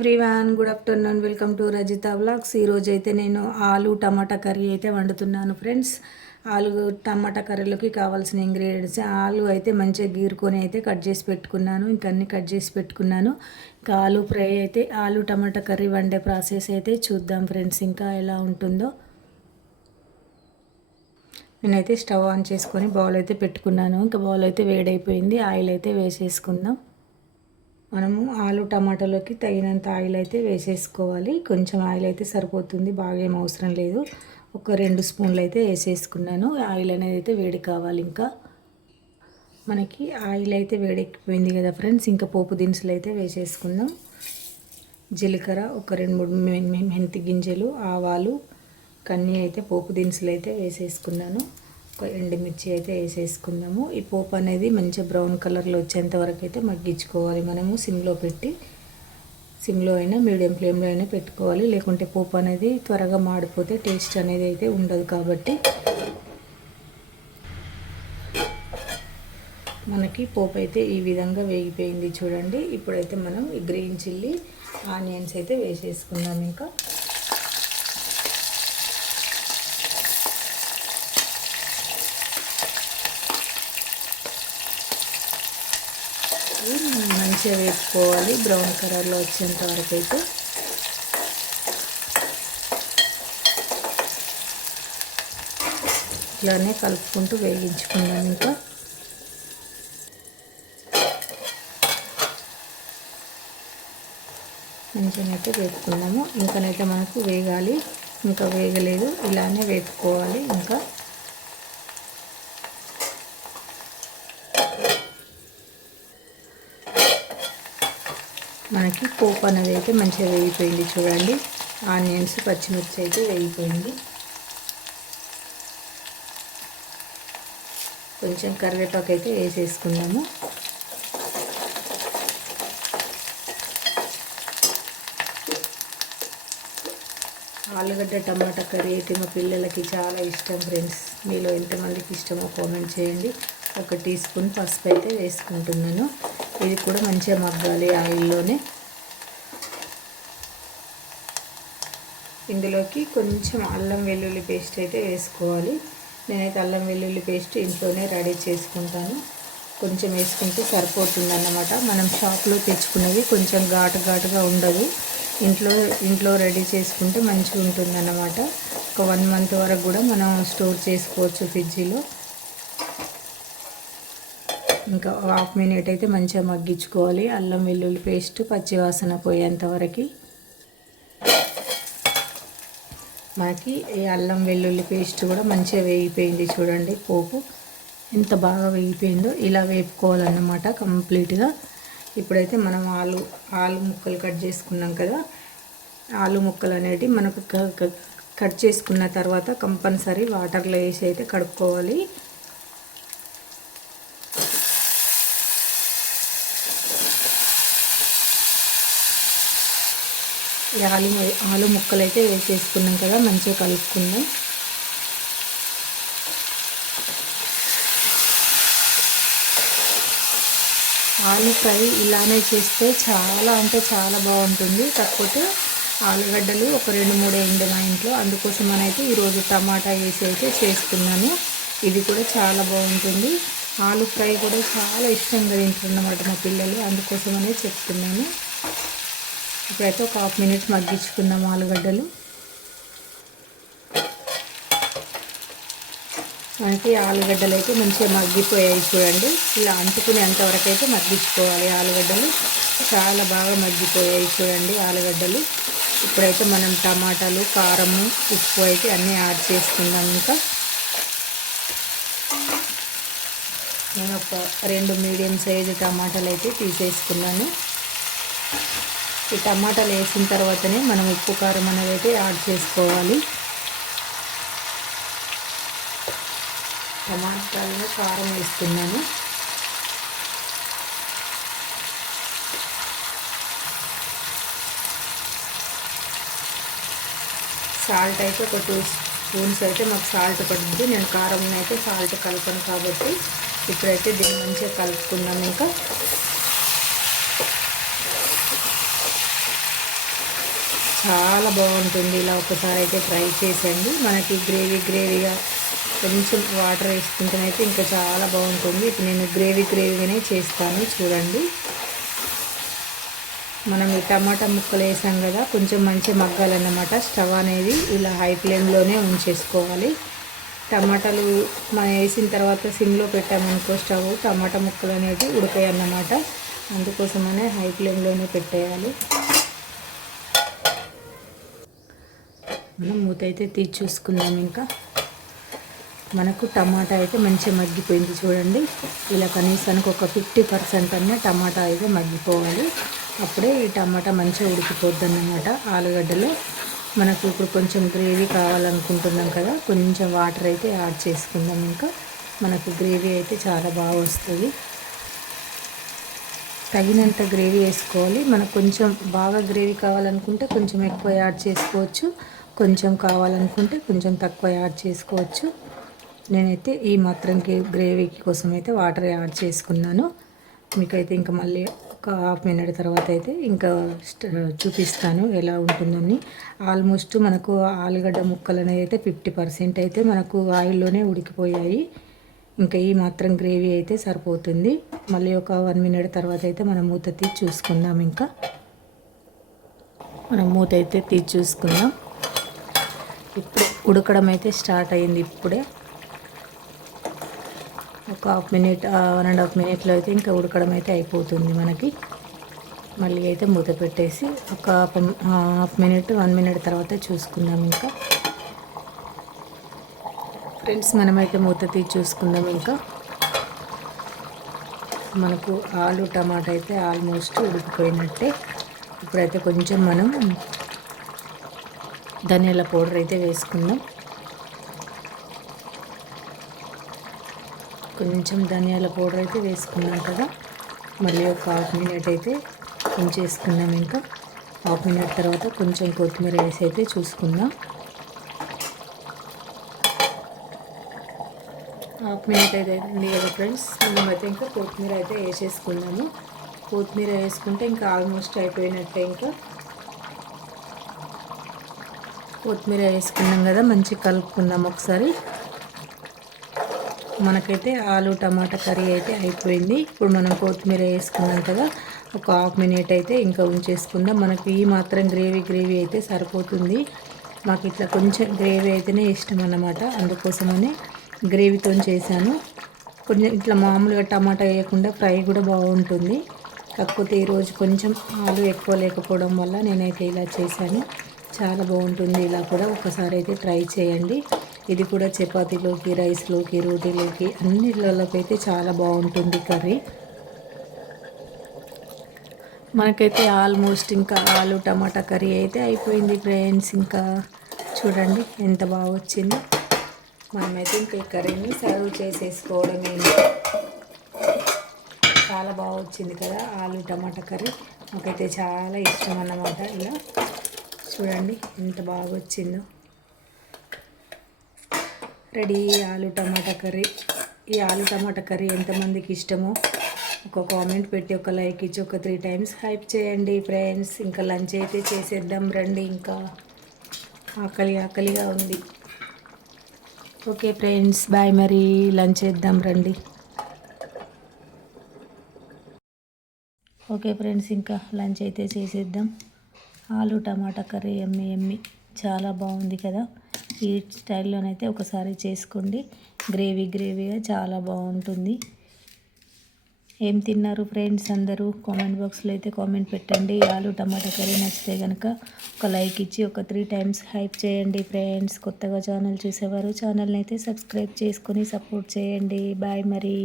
Everyone good afternoon welcome to Rajitha vlogs ఈరోజు అయితే నేను ఆలు టమాటా కర్రీ అయితే వండుతున్నాను ఫ్రెండ్స్ ఆలు టమాటా కర్రీలోకి కావాల్సిన ఇంగ్రీడియంట్స్ ఆలు అయితే మంచిగా గీరుకొని అయితే కట్ చేసి పెట్టుకున్నాను. ఇంకా అన్ని కట్ చేసి పెట్టుకున్నాను. ఇంకా ఆలు ఫ్రై అయితే ఆలు టమాటా కర్రీ వండే ప్రాసెస్ అయితే చూద్దాం ఫ్రెండ్స్ ఇంకా ఎలా ఉంటుందో. నేనైతే స్టవ్ ఆన్ చేసుకొని బౌల్ అయితే పెట్టుకున్నాను. ఇంకా బౌల్ అయితే వేడైపోయింది. ఆయిల్ అయితే వేసేసుకుందాం. మనము ఆలు టమాటాలోకి తగినంత ఆయిల్ అయితే వేసేసుకోవాలి. కొంచెం ఆయిల్ అయితే సరిపోతుంది. బాగా ఏం అవసరం లేదు. ఒక రెండు స్పూన్లు అయితే వేసేసుకున్నాను. ఆయిల్ అనేది అయితే వేడి కావాలి ఇంకా. మనకి ఆయిల్ అయితే వేడెక్కిపోయింది కదా ఫ్రెండ్స్. ఇంకా పోపు దినుసులు అయితే వేసేసుకుందాం. జీలకర్ర ఒక రెండు మూడు మెంతి గింజలు ఆవాలు కన్నీ అయితే పోపు దినుసులు అయితే వేసేసుకున్నాను. ఒక ఎండుమిర్చి అయితే వేసేసుకుందాము. ఈ పోపు అనేది మంచిగా బ్రౌన్ కలర్లో వచ్చేంత వరకు అయితే మగ్గించుకోవాలి. మనము సిమ్లో పెట్టి సిమ్లో అయినా మీడియం ఫ్లేమ్లో అయినా పెట్టుకోవాలి. లేకుంటే పోపు అనేది త్వరగా మాడిపోతే టేస్ట్ అనేది అయితే ఉండదు కాబట్టి. మనకి పోపు అయితే ఈ విధంగా వేగిపోయింది చూడండి. ఇప్పుడైతే మనం ఈ గ్రీన్ చిల్లీ ఆనియన్స్ అయితే వేసేసుకుందాం ఇంకా. మంచిగా వేసుకోవాలి. బ్రౌన్ కలర్లో వచ్చేంత వరకు అయితే. ఇలానే కలుపుకుంటూ వేగించుకుందాం ఇంకా. మంచిగా అయితే వేపుకుందాము. ఇంకనైతే మనకు వేగాలి. ఇంకా వేగలేదు. ఇలానే వేపుకోవాలి. ఇంకా మనకి పోపు అనేది అయితే మంచిగా వేగిపోయింది చూడండి. ఆనియన్స్ పచ్చిమిర్చి అయితే వేగిపోయింది. కొంచెం కరివేపాకు అయితే వేసేసుకుందాము. ఆలుగడ్డ టమాటా కర్రీ అయితే మా పిల్లలకి చాలా ఇష్టం ఫ్రెండ్స్. మీలో ఎంతమందికి ఇష్టమో కామెంట్ చేయండి. ఒక టీ స్పూన్ పసుపు అయితే వేసుకుంటున్నాను. ఇది కూడా మంచిగా మగ్గాలి ఆయిల్లోనే. ఇందులోకి కొంచెం అల్లం వెల్లుల్లి పేస్ట్ అయితే వేసుకోవాలి. నేనైతే అల్లం వెల్లుల్లి పేస్ట్ ఇంట్లోనే రెడీ చేసుకుంటాను. కొంచెం వేసుకుంటే సరిపోతుంది అన్నమాట మనం షాప్లో తెచ్చుకున్నవి కొంచెం ఘాటు ఘాటుగా ఉండదు ఇంట్లో ఇంట్లో రెడీ చేసుకుంటే మంచిగా ఉంటుంది అన్నమాట ఒక వన్ మంత్ వరకు కూడా మనం స్టోర్ చేసుకోవచ్చు ఫ్రిడ్జీలో. ఇంకా హాఫ్ మినిట్ అయితే మంచిగా మగ్గించుకోవాలి. అల్లం వెల్లుల్లి పేస్ట్ పచ్చివాసన పోయేంతవరకు మనకి ఈ అల్లం వెల్లుల్లి పేస్ట్ కూడా మంచిగా వేగిపోయింది చూడండి పోపు. ఎంత బాగా వేగిపోయిందో ఇలా వేపుకోవాలన్నమాట కంప్లీట్గా. ఇప్పుడైతే మనం ఆలు ఆలు ముక్కలు కట్ చేసుకున్నాం కదా. ఆలు ముక్కలు అనేటివి మనకు కట్ చేసుకున్న తర్వాత కంపల్సరీ వాటర్లో వేసి అయితే కడుక్కోవాలి. ఈ ఆలు ఆలు ముక్కలు అయితే వేసేసుకున్నాం కదా మంచిగా కలుపుకుందాం. ఆలు ఫ్రై ఇలానే చేస్తే చాలా అంటే చాలా బాగుంటుంది. కాకపోతే ఆలుగడ్డలు ఒక రెండు మూడు అయింది మా ఇంట్లో. అందుకోసం అయితే ఈరోజు టమాటా వేసి అయితే చేసుకున్నాను. ఇది కూడా చాలా బాగుంటుంది. ఆలు ఫ్రై కూడా చాలా ఇష్టంగా తింటున్నమాట మా పిల్లలు. అందుకోసమనే చెప్తున్నాను. ఇప్పుడైతే ఒక హాఫ్ మినిట్ మగ్గించుకుందాం ఆలుగడ్డలు. మనకి ఆలుగడ్డలు అయితే మంచిగా మగ్గిపోయాయి చూడండి. ఇలా అంటుకునేంతవరకు అయితే మగ్గించుకోవాలి ఆలుగడ్డలు. చాలా బాగా మగ్గిపోయాయి చూడండి ఆలుగడ్డలు. ఇప్పుడైతే మనం టమాటాలు కారము ఉప్పు అయితే అన్నీ యాడ్ చేసుకుందాం ఇంకా. నేను ఒక రెండు మీడియం సైజు టమాటాలు అయితే తీసేసుకున్నాను. ఈ టమాటాలు వేసిన తర్వాతనే మనం ఉప్పు కారం అనేది అయితే యాడ్ చేసుకోవాలి. టమాటాలను కారం వేస్తున్నాను. సాల్ట్ అయితే ఒక టూ స్పూన్స్ అయితే మాకు సాల్ట్ పడుతుంది నేను కారం అయితే సాల్ట్ కలపను కాబట్టి ఇప్పుడైతే దీన్ని మంచిగా కలుపుకున్నాను ఇంకా. చాలా బాగుంటుంది. ఇలా ఒకసారి అయితే ట్రై చేసేయండి. మనకి గ్రేవీ గ్రేవీగా కొంచెం వాటర్ వేసుకుంటేనైతే ఇంకా చాలా బాగుంటుంది. ఇప్పుడు నేను గ్రేవీ గ్రేవీగానే చేస్తాను. చూడండి. మనం ఈ టమాటా ముక్కలు వేసాం కదా కొంచెం మంచి మగ్గాలన్నమాట. స్టవ్ అనేది ఇలా హై ఫ్లేమ్లోనే ఉంచేసుకోవాలి. టమాటాలు మనం వేసిన తర్వాత సిమ్లో పెట్టామనుకో స్టవ్ టమాటా ముక్కలు అనేవి ఉడకాయి అన్నమాట అందుకోసమనే హై ఫ్లేమ్లోనే పెట్టేయాలి. మనం మూత అయితే తీసి చూసుకుందాం ఇంకా. మనకు టమాటా అయితే మంచిగా మగ్గిపోయింది చూడండి. ఇలా కనీసానికి ఒక ఫిఫ్టీ పర్సెంట్ అన్న టమాటా అయితే మగ్గిపోవాలి. అప్పుడే ఈ టమాటా మంచిగా ఉడికిపోద్ది అన్నమాట ఆలుగడ్డలో. మనకు ఇప్పుడు కొంచెం గ్రేవీ కావాలనుకుంటున్నాం కదా కొంచెం వాటర్ అయితే యాడ్ చేసుకుందాం ఇంకా. మనకు గ్రేవీ అయితే చాలా బాగా వస్తుంది. తగినంత గ్రేవీ వేసుకోవాలి. మనకు కొంచెం బాగా గ్రేవీ కావాలనుకుంటే కొంచెం ఎక్కువ యాడ్ చేసుకోవచ్చు. కొంచెం కావాలనుకుంటే కొంచెం తక్కువ యాడ్ చేసుకోవచ్చు. నేనైతే ఈ మాత్రంకి గ్రేవీ కోసం అయితే వాటర్ యాడ్ చేసుకున్నాను. మీకైతే ఇంకా మళ్ళీ ఒక హాఫ్ మినిట్ తర్వాత అయితే ఇంకా చూపిస్తాను ఎలా ఉంటుందని. ఆల్మోస్ట్ మనకు ఆలుగడ్డ ముక్కలు అనేది అయితే ఫిఫ్టీ పర్సెంట్ అయితే మనకు ఆయిల్లోనే ఉడికిపోయాయి. ఇంకా ఈ మాత్రం గ్రేవీ అయితే సరిపోతుంది. మళ్ళీ ఒక వన్ మినిట్ తర్వాత అయితే మనం మూత తీసి చూసుకుందాం ఇంకా. మనం మూత అయితే తీసి చూసుకుందాం. ఇప్పుడు ఉడకడం అయితే స్టార్ట్ అయింది ఇప్పుడే. ఒక half minute one and half మినిట్లో అయితే ఇంకా ఉడకడం అయితే అయిపోతుంది మనకి. మళ్ళీ అయితే మూత పెట్టేసి ఒక హాఫ్ మినిట్ వన్ మినిట్ తర్వాత చూసుకుందాం ఇంకా. ఫ్రెండ్స్ మనమైతే మూత తీసి చూసుకుందాం ఇంకా. మనకు ఆలు టమాటా అయితే ఆల్మోస్ట్ ఉడికిపోయినట్టే. ఇప్పుడైతే కొంచెం మనం ధనియాల పౌడర్ అయితే వేసుకుందాం. కొంచెం ధనియాల పౌడర్ అయితే వేసుకున్నాం కదా. మళ్ళీ ఒక హాఫ్ మినిట్ అయితే ఉంచేసుకున్నాం ఇంకా. హాఫ్ మినిట్ తర్వాత కొంచెం కొత్తిమీర వేసి అయితే చూసుకుందాం. హాఫ్ మినిట్ అయితే ఉంది కదా ఫ్రెండ్స్. మనమైతే ఇంకా కొత్తిమీర అయితే వేసేసుకున్నాము. కొత్తిమీర వేసుకుంటే ఇంకా ఆల్మోస్ట్ అయిపోయినట్టే ఇంకా. కొత్తిమీర వేసుకున్నాం కదా మంచిగా కలుపుకుందాం ఒకసారి. మనకైతే ఆలు టమాటా కర్రీ అయితే అయిపోయింది. ఇప్పుడు మనం కొత్తిమీర వేసుకున్నాం కదా ఒక హాఫ్ మినిట్ అయితే ఇంకా ఉంచేసుకుందాం. మనకు ఈ మాత్రం గ్రేవీ గ్రేవీ అయితే సరిపోతుంది. మాకు ఇట్లా కొంచెం గ్రేవీ అయితేనే ఇష్టం అన్నమాట. అందుకోసమని గ్రేవీతో చేశాను. కొంచెం ఇట్లా మామూలుగా టమాటా వేయకుండా ఫ్రై కూడా బాగుంటుంది. కాకపోతే ఈరోజు కొంచెం ఆలు ఎక్కువ లేకపోవడం వల్ల నేనైతే ఇలా చేశాను. చాలా బాగుంటుంది. ఇలా కూడా ఒకసారి అయితే ట్రై చేయండి. ఇది కూడా చపాతీలోకి రైస్లోకి రోటీలోకి అన్నిట్లలోకి అయితే చాలా బాగుంటుంది కర్రీ. మనకైతే ఆల్మోస్ట్ ఇంకా ఆలు టమాటా కర్రీ అయితే అయిపోయింది ఫ్రెండ్స్. ఇంకా చూడండి ఎంత బాగా వచ్చిందో. మనమైతే ఇంకా ఈ కర్రీని సర్వ్ చేసేసుకోవడమే. చాలా బాగా వచ్చింది కదా ఆలు టమాటా కర్రీ. నాకైతే చాలా ఇష్టం అన్నమాట ఇలా. చూడండి ఎంత బాగా వచ్చిందో రెడీ ఆలు టమాటా కర్రీ. ఈ ఆలు టమాటా కర్రీ ఎంతమందికి ఇష్టమో ఒక కామెంట్ పెట్టి ఒక లైక్ ఇచ్చి ఒక త్రీ టైమ్స్ హైప్ చేయండి ఫ్రెండ్స్. ఇంకా లంచ్ అయితే చేసేద్దాం రండి ఇంకా. ఆకలి ఆకలిగా ఉంది. ఓకే ఫ్రెండ్స్ బాయ్ మరి. లంచ్ చేద్దాం రండి. ఓకే ఫ్రెండ్స్ ఇంకా లంచ్ అయితే చేసేద్దాం. ఆలు టమాటా కర్రీ ఎమ్మి ఎమ్మి. చాలా బాగుంది కదా. ఈ స్టైల్లోనైతే ఒకసారి చేసుకోండి. గ్రేవీ గ్రేవీగా చాలా బాగుంటుంది. ఏం తిన్నారు ఫ్రెండ్స్ అందరూ? కామెంట్ బాక్స్లో అయితే కామెంట్ పెట్టండి. ఆలు టమాటా కర్రీ నచ్చితే కనుక ఒక లైక్ ఇచ్చి ఒక త్రీ టైమ్స్ హైప్ చేయండి ఫ్రెండ్స్. కొత్తగా ఛానల్ చూసేవారు ఛానల్ని అయితే సబ్స్క్రైబ్ చేసుకొని సపోర్ట్ చేయండి. బాయ్ మరి.